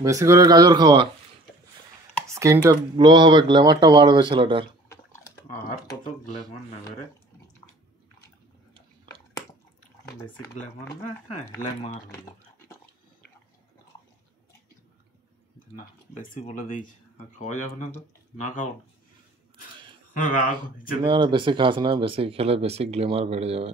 বেশি করে গাজর খাওয়া, স্কিনটা গ্লো হবে, গ্ল্যামারটা বাড়বে ছেলেটার। আর কত গ্ল্যামার নেবে রে, বেশি গ্ল্যামার না, হ্যাঁ গ্ল্যামার হয়ে যাবে না, বেশি বলে দিয়েছি আর খাওয়া যাবে না, তো না খাও না, রাগ হয়েছে না না, বেশি খাস না, বেশি খেলে বেশি গ্ল্যামার বেড়ে যাবে।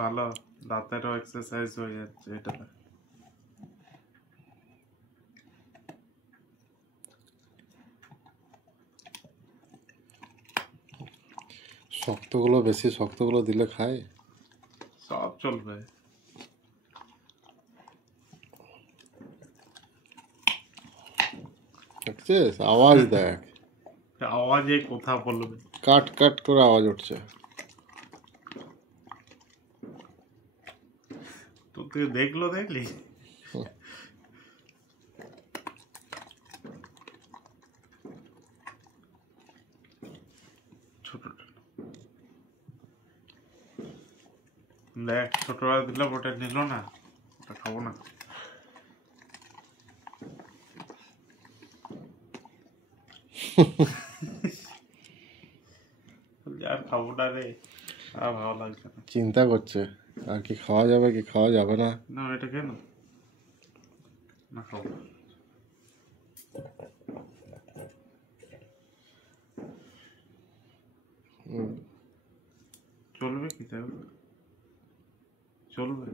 ভালো, দাঁতেরও এক্সারসাইজ হয়ে যাচ্ছে এটাতে। শক্তগুলো, বেশি শক্তগুলো দিলে খায়। সব চলবে। দেখছিস আওয়াজ দেখ, আওয়াজে কথা বলবে, কাট কাট করে আওয়াজ উঠছে। তো তুই দেখলো, দেখলি ছোট দেখ, ছোটবেলা দিলাম ওটা নিল না, ওটা খাবো না। আর খাবো না রে, আর ভালো লাগছে না। চিন্তা করছে আর কি খাওয়া যাবে কি খাওয়া যাবে না। না এটা কেন না খাবো, চলবে কি তাই, চলবে।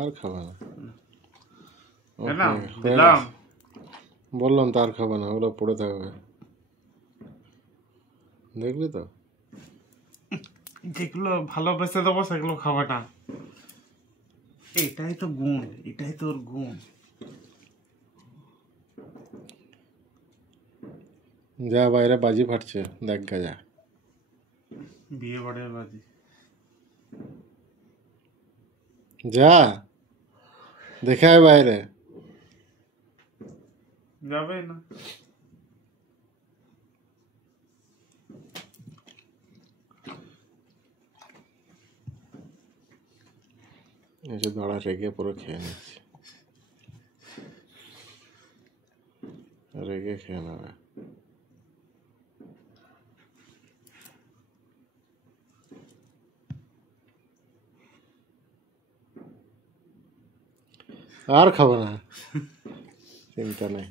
আর খাবে না। দিলাম Okay, দিলাম বললাম তো আর খাবে না, ওগুলো পড়ে থাকবে। দেখলি তো, যেগুলো ভালোবেসে দেবো সেগুলো খাবে না, এটাই তো গুণ, এটাই তোর গুণ। যা বাইরে বাজি ফাটছে, দেখ গা যা। বিয়ে বাড়ির বাজি যা দেখে আয় বাইরে। যাবে না, এসে দাঁড়া, রেগে পুরো খেয়ে নিচ্ছে, রেগে খেয়ে নেবে। আর খাবে না, চিন্তা নেই।